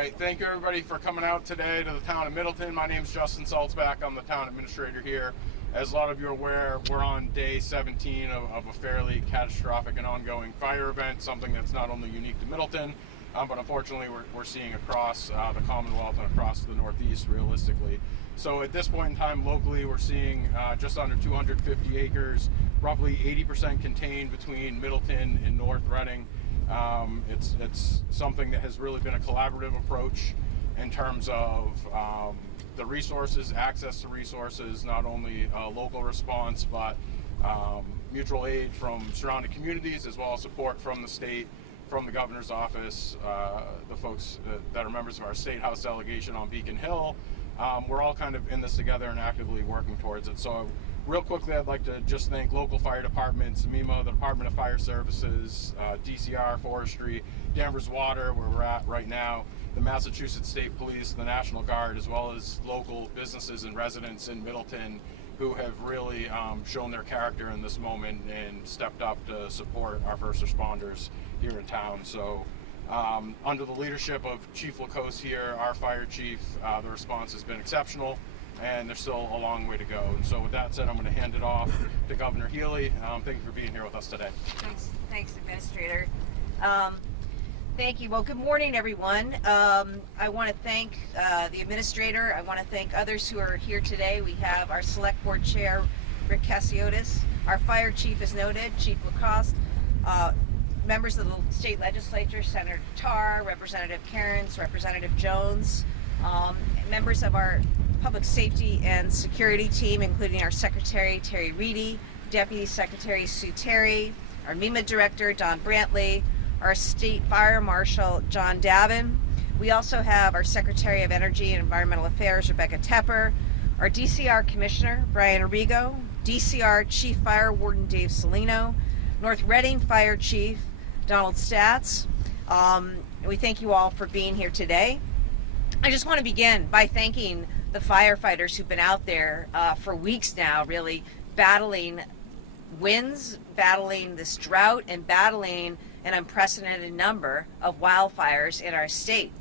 Right, thank you everybody for coming out today to the town of Middleton. My name is Justin Saltzback. I'm the town administrator here. As a lot of you are aware, we're on day 17 of a fairly catastrophic and ongoing fire event, something that's not only unique to Middleton, but unfortunately we're seeing across the Commonwealth and across the Northeast realistically. So at this point in time locally, we're seeing just under 250 acres, roughly 80% contained between Middleton and North Reading. It's something that has really been a collaborative approach in terms of the resources, access to resources, not only local response, but mutual aid from surrounding communities, as well as support from the state, from the governor's office, the folks that are members of our State House delegation on Beacon Hill. We're all kind of in this together and actively working towards it. So real quickly, I'd like to just thank local fire departments, MEMA, the Department of Fire Services, DCR, Forestry, Danvers Water, where we're at right now, the Massachusetts State Police, the National Guard, as well as local businesses and residents in Middleton who have really shown their character in this moment and stepped up to support our first responders here in town. So under the leadership of Chief Lacoste here, our fire chief, the response has been exceptional, and there's still a long way to go. And so with that said, I'm going to hand it off to Governor Healey. Thank you for being here with us today. Thanks, Administrator. Thank you. Well, good morning, everyone. I want to thank the Administrator. I want to thank others who are here today. We have our Select Board Chair, Rick Cassiotis, our Fire Chief, as noted, Chief Lacoste, members of the State Legislature, Senator Tarr, Representative Cairns, Representative Jones, members of our Public Safety and Security team, including our Secretary, Terry Reedy, Deputy Secretary Sue Terry, our MEMA Director, Don Brantley, our State Fire Marshal, John Davin. We also have our Secretary of Energy and Environmental Affairs, Rebecca Tepper, our DCR Commissioner, Brian Arrigo, DCR Chief Fire Warden, Dave Salino, North Reading Fire Chief, Donald Statz. We thank you all for being here today. I just want to begin by thanking the firefighters who've been out there for weeks now, really battling winds, battling this drought, and battling an unprecedented number of wildfires in our state.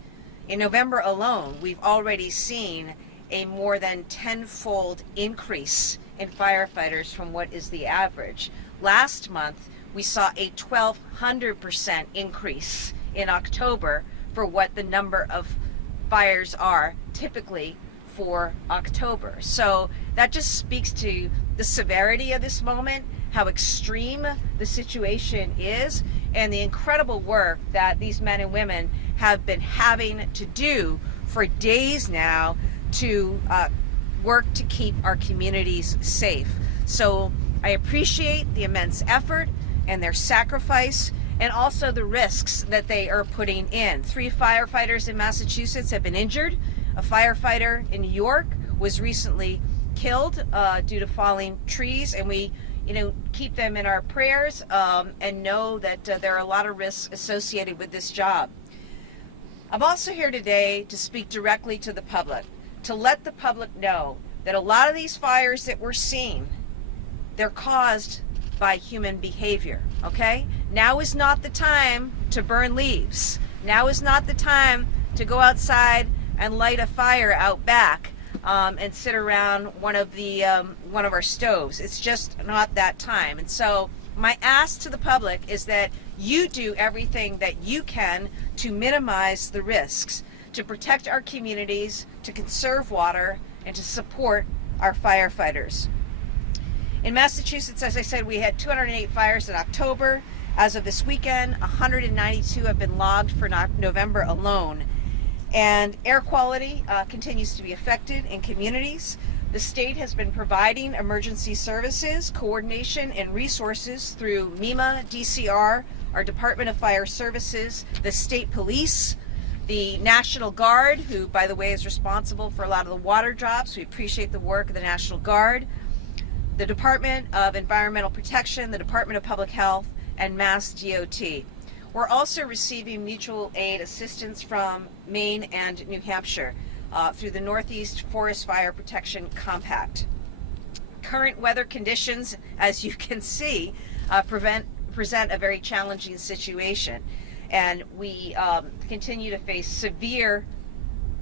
In November alone, we've already seen a more than 10-fold increase in firefighters from what is the average. Last month, we saw a 1,200% increase in October for what the number of fires are typically for October. So that just speaks to the severity of this moment, how extreme the situation is, and the incredible work that these men and women have been having to do for days now to work to keep our communities safe. So I appreciate the immense effort and their sacrifice, and also the risks that they are putting in. 3 firefighters in Massachusetts have been injured. A firefighter in New York was recently killed due to falling trees, and we keep them in our prayers and know that there are a lot of risks associated with this job. I'm also here today to speak directly to the public, to let the public know that a lot of these fires that we're seeing, they're caused by human behavior, okay? Now is not the time to burn leaves. Now is not the time to go outside and light a fire out back and sit around one of our stoves. It's just not that time. And so my ask to the public is that you do everything that you can to minimize the risks, to protect our communities, to conserve water, and to support our firefighters. In Massachusetts, as I said, we had 208 fires in October. As of this weekend, 192 have been logged for November alone. And air quality continues to be affected in communities. The state has been providing emergency services, coordination, and resources through MEMA, DCR, our Department of Fire Services, the state police, the National Guard, who, by the way, is responsible for a lot of the water drops. We appreciate the work of the National Guard, the Department of Environmental Protection, the Department of Public Health, and Mass DOT. We're also receiving mutual aid assistance from Maine and New Hampshire through the Northeast Forest Fire Protection Compact. Current weather conditions, as you can see, present a very challenging situation. and we continue to face severe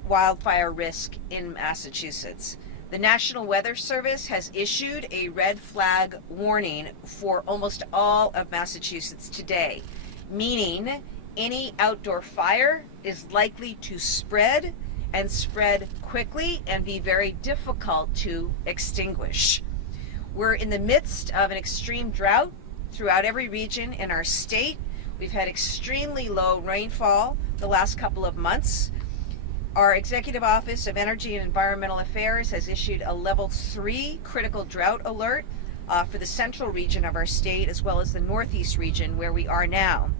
wildfire risk in Massachusetts. The National Weather Service has issued a red flag warning for almost all of Massachusetts today, meaning any outdoor fire is likely to spread and spread quickly and be very difficult to extinguish. We're in the midst of an extreme drought throughout every region in our state. We've had extremely low rainfall the last couple of months. Our Executive Office of Energy and Environmental Affairs has issued a level 3 critical drought alert for the central region of our state, as well as the northeast region where we are now.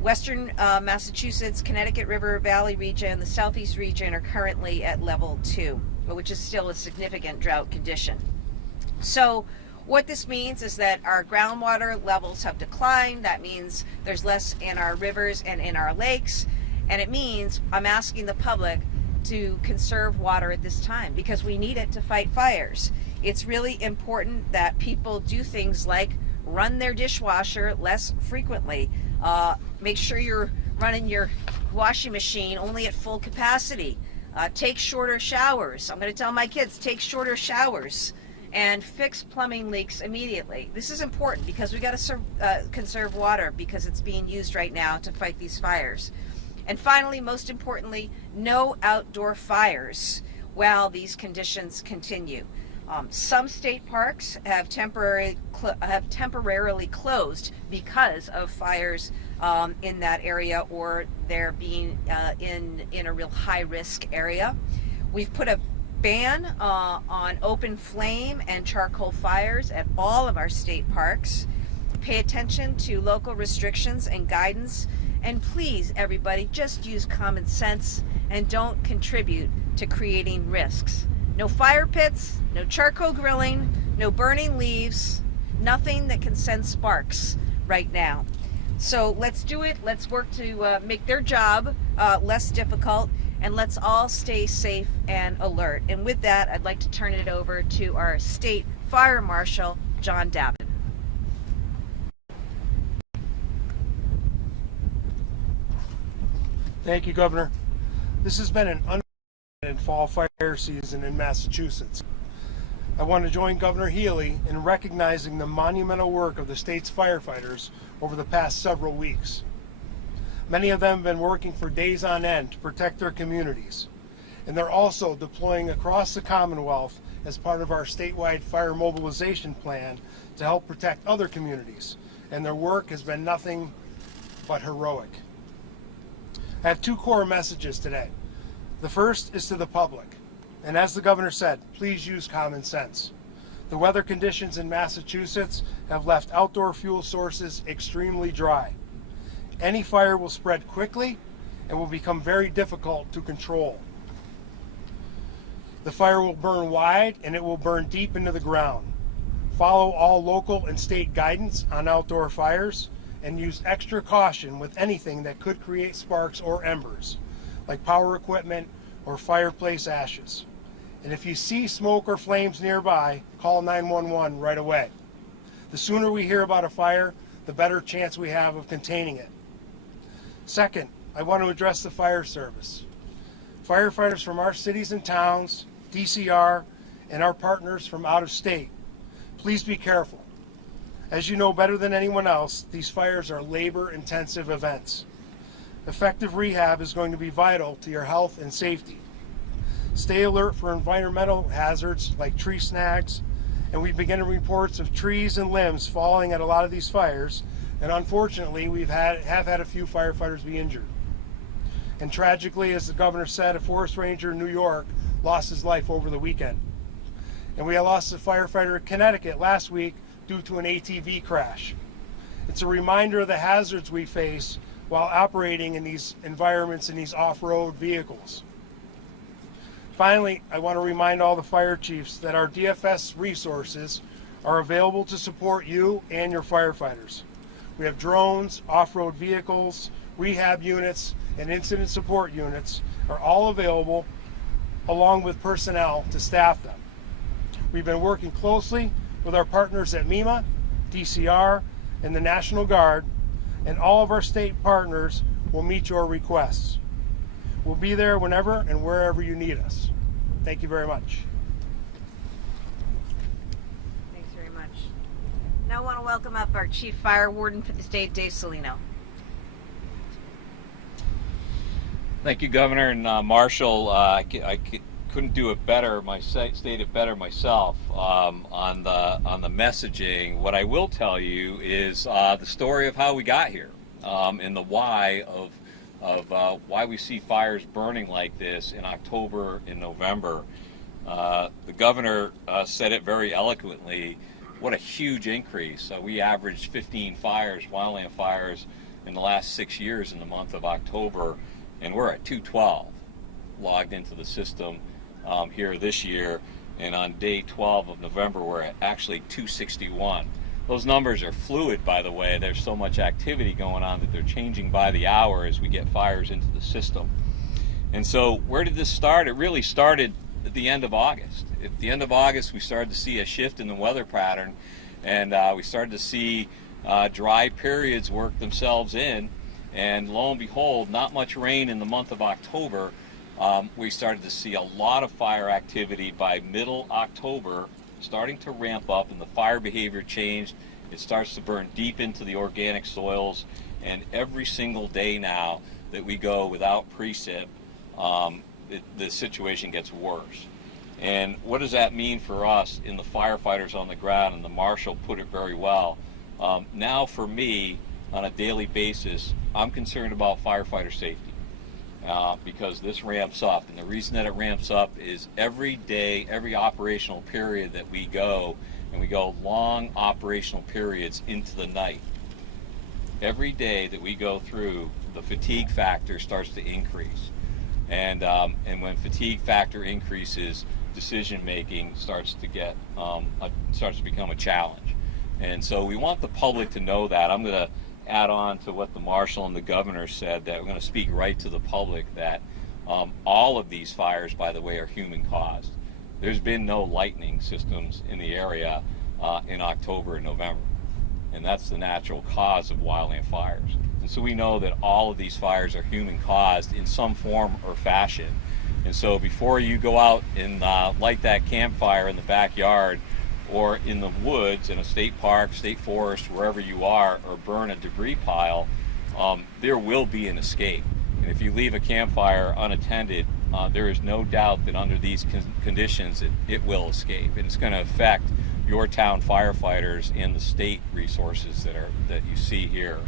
Western Massachusetts, Connecticut River Valley region, the southeast region are currently at level 2, which is still a significant drought condition. So what this means is that our groundwater levels have declined. That means there's less in our rivers and in our lakes. And it means I'm asking the public to conserve water at this time because we need it to fight fires. It's really important that people do things like run their dishwasher less frequently. Make sure you're running your washing machine only at full capacity. Take shorter showers. I'm going to tell my kids, take shorter showers and fix plumbing leaks immediately. This is important because we got to conserve water because it's being used right now to fight these fires. And finally, most importantly, no outdoor fires while these conditions continue. Some state parks have temporarily closed because of fires in that area, or they're being in a real high-risk area. We've put a ban on open flame and charcoal fires at all of our state parks. Pay attention to local restrictions and guidance. And please, everybody, just use common sense and don't contribute to creating risks. No fire pits, no charcoal grilling, no burning leaves, nothing that can send sparks right now. So let's do it. Let's work to make their job less difficult, and let's all stay safe and alert. And with that, I'd like to turn it over to our State Fire Marshal, John Davin. Thank you, Governor. This has been an unprecedented fall fire season in Massachusetts. I want to join Governor Healey in recognizing the monumental work of the state's firefighters over the past several weeks. Many of them have been working for days on end to protect their communities, and they're also deploying across the Commonwealth as part of our statewide fire mobilization plan to help protect other communities, and their work has been nothing but heroic. I have two core messages today. The first is to the public, and as the governor said, please use common sense. The weather conditions in Massachusetts have left outdoor fuel sources extremely dry. Any fire will spread quickly and will become very difficult to control. The fire will burn wide and it will burn deep into the ground. Follow all local and state guidance on outdoor fires and use extra caution with anything that could create sparks or embers, like power equipment or fireplace ashes. And if you see smoke or flames nearby, call 911 right away. The sooner we hear about a fire, the better chance we have of containing it. Second, I want to address the fire service. Firefighters from our cities and towns, DCR, and our partners from out of state, please be careful. As you know better than anyone else, these fires are labor-intensive events. Effective rehab is going to be vital to your health and safety. Stay alert for environmental hazards like tree snags, and we've been getting reports of trees and limbs falling at a lot of these fires, and unfortunately we have had a few firefighters be injured. And tragically, as the governor said, a forest ranger in New York lost his life over the weekend. And we lost a firefighter in Connecticut last week due to an ATV crash. It's a reminder of the hazards we face while operating in these environments in these off-road vehicles. Finally, I want to remind all the fire chiefs that our DFS resources are available to support you and your firefighters. We have drones, off-road vehicles, rehab units, and incident support units are all available, along with personnel to staff them. We've been working closely with our partners at MEMA, DCR, and the National Guard, and all of our state partners will meet your requests. We'll be there whenever and wherever you need us. Thank you very much. Thanks very much. Now I want to welcome up our Chief Fire Warden for the state, Dave Salino. Thank you, Governor and Marshall. I couldn't do it better. State it better myself on the messaging. What I will tell you is the story of how we got here and the why of why we see fires burning like this in October and November. The governor said it very eloquently. What a huge increase. We averaged 15 fires, wildland fires, in the last 6 years in the month of October, and we're at 212 logged into the system here this year. And on day 12 of November, we're at actually 261. Those numbers are fluid, by the way. There's so much activity going on that they're changing by the hour as we get fires into the system. And so where did this start? It really started at the end of August. At the end of August, we started to see a shift in the weather pattern, and we started to see dry periods work themselves in. And lo and behold, not much rain in the month of October. We started to see a lot of fire activity by middle October, starting to ramp up, and the fire behavior changed. It starts to burn deep into the organic soils, and every single day now that we go without precip, the situation gets worse. And what does that mean for us in the firefighters on the ground? And the marshal put it very well. Now for me, on a daily basis, I'm concerned about firefighter safety. Because this ramps up, and the reason that it ramps up is every day, every operational period that we go, and we go long operational periods into the night. Every day that we go through, the fatigue factor starts to increase, and when fatigue factor increases, decision making starts to get starts to become a challenge. And so we want the public to know that. I'm going to add on to what the marshal and the governor said, that we're going to speak right to the public that all of these fires, by the way, are human caused. There's been no lightning systems in the area in October and November, and that's the natural cause of wildland fires. And so we know that all of these fires are human caused in some form or fashion. And so before you go out and light that campfire in the backyard or in the woods, in a state park, state forest, wherever you are, or burn a debris pile, there will be an escape. And if you leave a campfire unattended, there is no doubt that under these conditions it will escape. And it's going to affect your town firefighters and the state resources that you see here.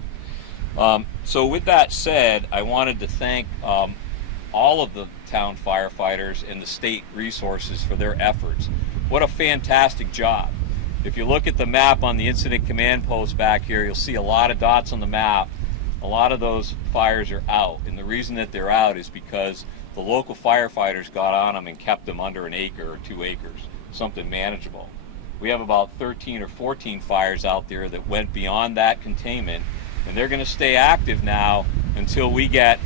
So with that said, I wanted to thank all of the town firefighters and the state resources for their efforts. What a fantastic job. If you look at the map on the incident command post back here, you'll see a lot of dots on the map. A lot of those fires are out, and the reason that they're out is because the local firefighters got on them and kept them under an acre or 2 acres, something manageable. We have about 13 or 14 fires out there that went beyond that containment, and they're going to stay active now until we get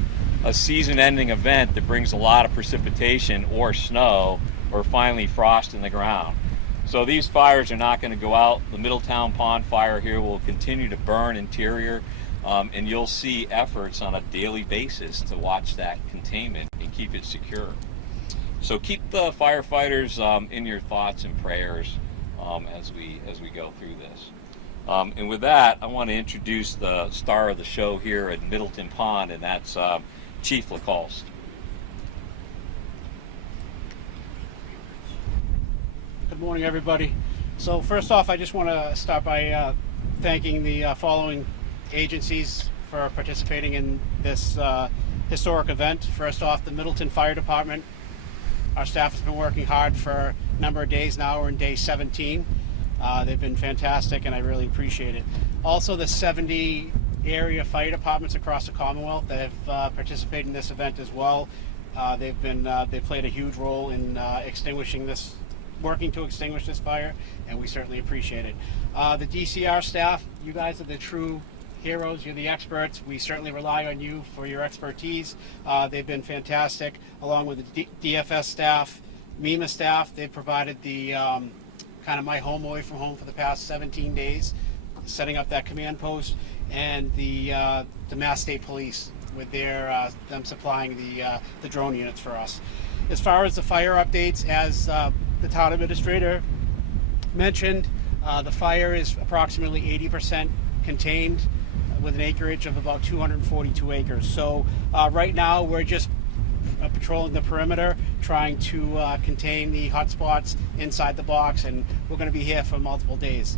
a season-ending event that brings a lot of precipitation or snow or finally frost in the ground. So these fires are not going to go out. The Middletown Pond fire here will continue to burn interior, and you'll see efforts on a daily basis to watch that containment and keep it secure. So keep the firefighters in your thoughts and prayers as we go through this. And with that, I want to introduce the star of the show here at Middleton Pond, and that's Chief LaCoste. Good morning, everybody. So first off, I just want to start by thanking the following agencies for participating in this historic event. First off, the Middleton Fire Department. Our staff has been working hard for a number of days now. We're in day 17. They've been fantastic, and I really appreciate it. Also, the 70 area fire departments across the Commonwealth that have participated in this event as well. They've played a huge role in working to extinguish this fire, and we certainly appreciate it. The DCR staff, you guys are the true heroes. You're the experts. We certainly rely on you for your expertise. They've been fantastic, along with the DFS staff, MEMA staff. They've provided the kind of my home away from home for the past 17 days. setting up that command post, and the Mass State Police with their them supplying the drone units for us. As far as the fire updates, as the town administrator mentioned, the fire is approximately 80% contained with an acreage of about 242 acres. So right now we're just patrolling the perimeter, trying to contain the hotspots inside the box, and we're going to be here for multiple days.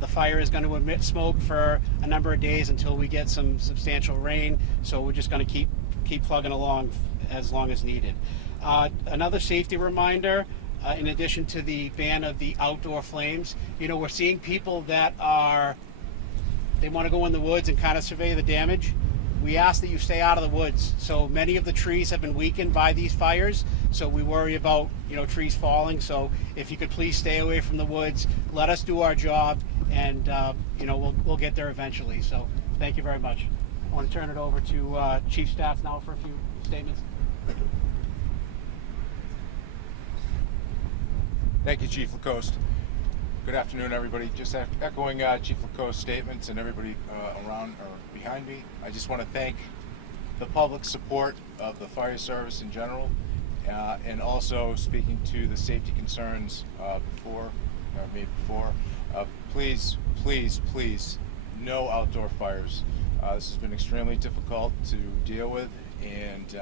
The fire is going to emit smoke for a number of days until we get some substantial rain, so we're just going to keep plugging along as long as needed. Another safety reminder, in addition to the ban of the outdoor flames, we're seeing people that they want to go in the woods and kind of survey the damage. We ask that you stay out of the woods. So many of the trees have been weakened by these fires, so we worry about trees falling. So if you could please stay away from the woods, let us do our job, and we'll get there eventually. So thank you very much. I want to turn it over to Chief Staff now for a few statements. Thank you, Chief Lacoste. Good afternoon, everybody. Just echoing Chief Lacoste's statements and everybody around or behind me. I just want to thank the public support of the fire service in general, and also speaking to the safety concerns before. Please, please, please, no outdoor fires. This has been extremely difficult to deal with, and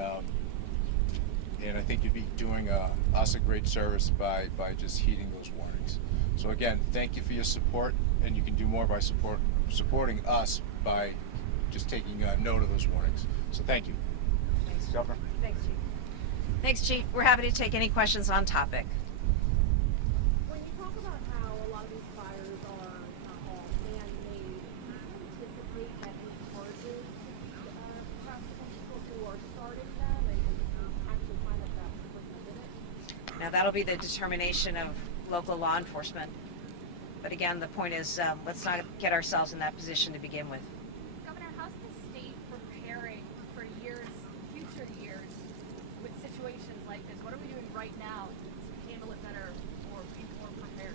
I think you'd be doing us a great service by just heeding those warnings. So again, thank you for your support, and you can do more by supporting us by just taking note of those warnings. So thank you. Thanks. Governor. Thanks, Chief. Thanks, Chief. We're happy to take any questions on topic. When you talk about how a lot of these fires are all man-made, do you anticipate any charges perhaps from people who are starting them and actually find out that the person did it? Now that'll be the determination of local law enforcement. But again, the point is, let's not get ourselves in that position to begin with. Governor, how's the state preparing for future years, with situations like this? What are we doing right now to handle it better or be more prepared?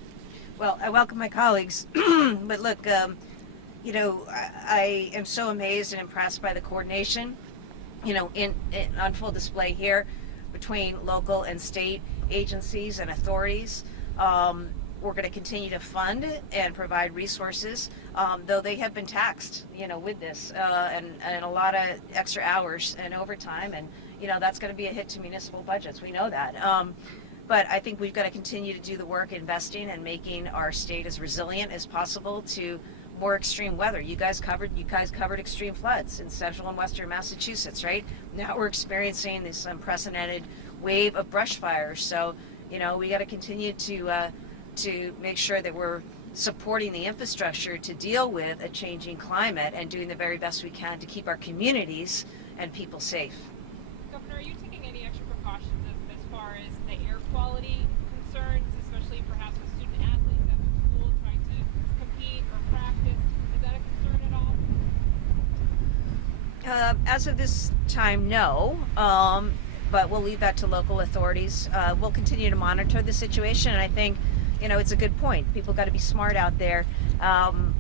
Well, I welcome my colleagues, but look, I am so amazed and impressed by the coordination, on full display here between local and state agencies and authorities. We're going to continue to fund and provide resources, though they have been taxed, with this, and a lot of extra hours and overtime, and that's going to be a hit to municipal budgets. We know that. But I think we've got to continue to do the work investing and making our state as resilient as possible to more extreme weather. You guys covered extreme floods in central and western Massachusetts, right? Now we're experiencing this unprecedented wave of brush fires. So, we got to continue to make sure that we're supporting the infrastructure to deal with a changing climate and doing the very best we can to keep our communities and people safe. Governor, are you taking any extra precautions as far as the air quality concerns, especially perhaps with student athletes after school trying to compete or practice? Is that a concern at all? As of this time, no. But we'll leave that to local authorities. We'll continue to monitor the situation, and I think, it's a good point. People got to be smart out there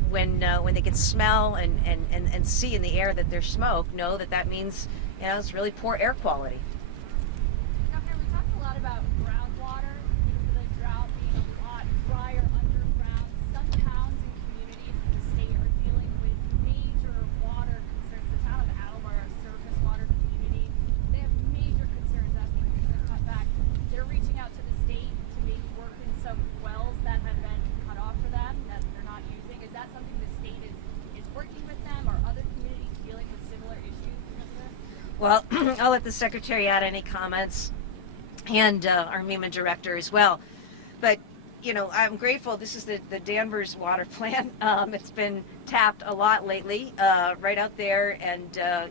when they can smell and see in the air that there's smoke. Know that means it's really poor air quality. Governor, we talked a lot about groundwater due to the drought being a lot drier underground. Some towns and communities in the state are dealing with major water concerns. The town of Attleboro, a surface water community, they have major concerns asking people to cut back. They're reaching out to the state to maybe work in some wells that have been cut off for them that they're not using. Is that something the state is working with them, or other communities dealing with similar issues because of this? Well, I'll let the secretary add any comments, and our MEMA director as well. But I'm grateful. This is the Danvers water plant. It's been tapped a lot lately, right out there, and a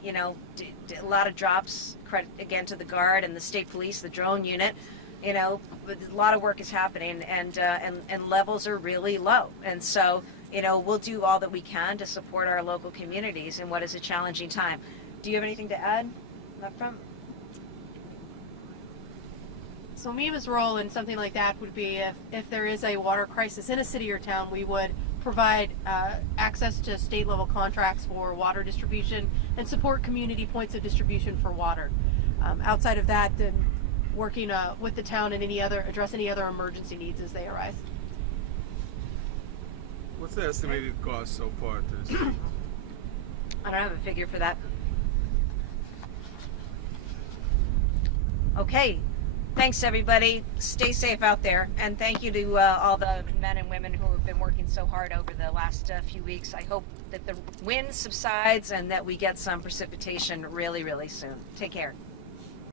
lot of drops. Credit again to the Guard and the state police, the drone unit. But a lot of work is happening, and levels are really low. And so, we'll do all that we can to support our local communities in what is a challenging time. Do you have anything to add on that front? So MEMA's role in something like that would be if there is a water crisis in a city or town, we would provide access to state level contracts for water distribution, and support community points of distribution for water. Outside of that, then working with the town and address any other emergency needs as they arise. What's the estimated cost so far to this? I don't have a figure for that. Okay, thanks everybody. Stay safe out there, and thank you to all the men and women who have been working so hard over the last few weeks. I hope that the wind subsides and that we get some precipitation really, really soon. Take care.